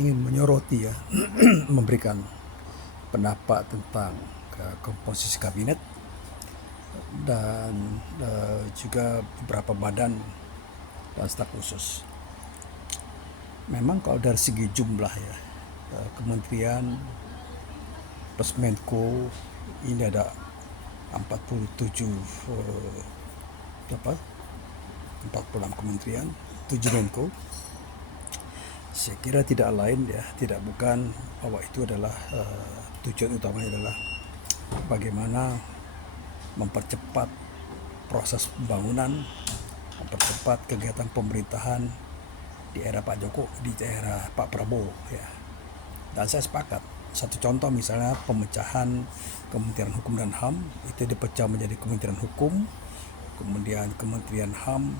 ingin menyoroti ya, memberikan pendapat tentang komposisi kabinet dan juga beberapa badan dan staf khusus. Memang kalau dari segi jumlah ya, kementerian plus Menko ini ada 47 46 kementerian, 7 Menko. Saya kira tidak lain ya, tidak bukan bahwa itu adalah tujuan utamanya adalah bagaimana mempercepat proses pembangunan, mempercepat kegiatan pemerintahan di era Pak Joko, di era Pak Prabowo ya. Dan saya sepakat. Satu contoh misalnya pemecahan Kementerian Hukum dan HAM itu dipecah menjadi Kementerian Hukum, kemudian Kementerian HAM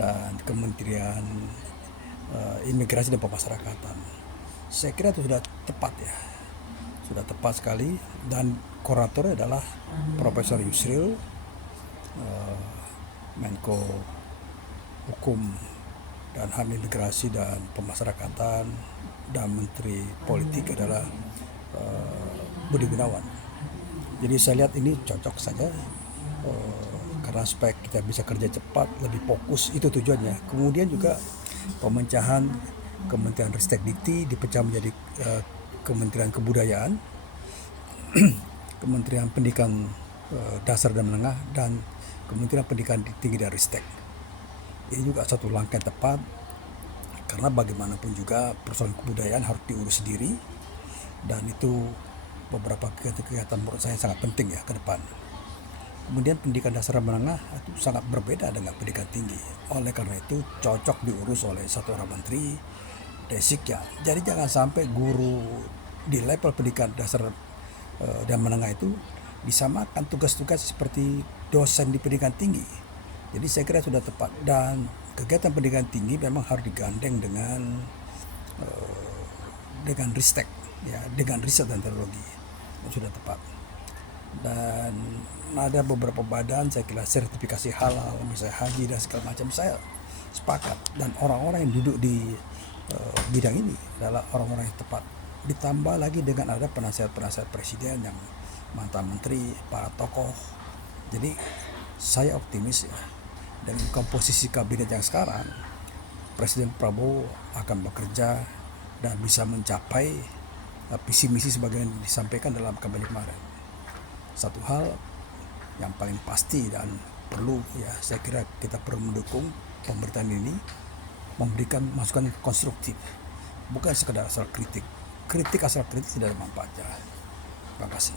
dan Kementerian Imigrasi dan Pemasyarakatan. Saya kira itu sudah tepat ya, sudah tepat sekali, dan koordinatornya adalah Profesor Yusril, Menko Hukum dan HAM, Imigrasi dan Pemasyarakatan, dan Menteri Politik adalah Budi Gunawan. Jadi saya lihat ini cocok saja, karena supaya kita bisa kerja cepat, lebih fokus, itu tujuannya. Kemudian juga pemecahan Kementerian Ristek Dikti dipecah menjadi Kementerian Kebudayaan, Kementerian Pendidikan Dasar dan Menengah, dan Kementerian Pendidikan Tinggi dan Ristek. Ini juga satu langkah yang tepat, karena bagaimanapun juga persoalan kebudayaan harus diurus sendiri, dan itu beberapa kegiatan menurut saya sangat penting ya ke depan. Kemudian pendidikan dasar dan menengah itu sangat berbeda dengan pendidikan tinggi. Oleh karena itu cocok diurus oleh satu orang menteri, basic ya. Jadi jangan sampai guru di level pendidikan dasar dan menengah itu disamakan tugas-tugas seperti dosen di pendidikan tinggi. Jadi saya kira sudah tepat, dan kegiatan pendidikan tinggi memang harus digandeng dengan ristek ya, dengan riset dan teknologi. Sudah tepat. Dan ada beberapa badan saya kira sertifikasi halal, misalnya haji dan segala macam, saya sepakat, dan orang-orang yang duduk di bidang ini adalah orang-orang yang tepat. Ditambah lagi dengan ada penasihat-penasihat presiden yang mantan menteri, para tokoh. Jadi saya optimis ya, dengan komposisi kabinet yang sekarang, Presiden Prabowo akan bekerja dan bisa mencapai visi misi sebagaimana disampaikan dalam kampanye kemarin. Satu hal yang paling pasti dan perlu ya, saya kira kita perlu mendukung pemerintahan ini, memberikan masukan konstruktif, bukan sekedar asal kritik. Kritik asal kritik tidak ada manfaatnya. Terima kasih.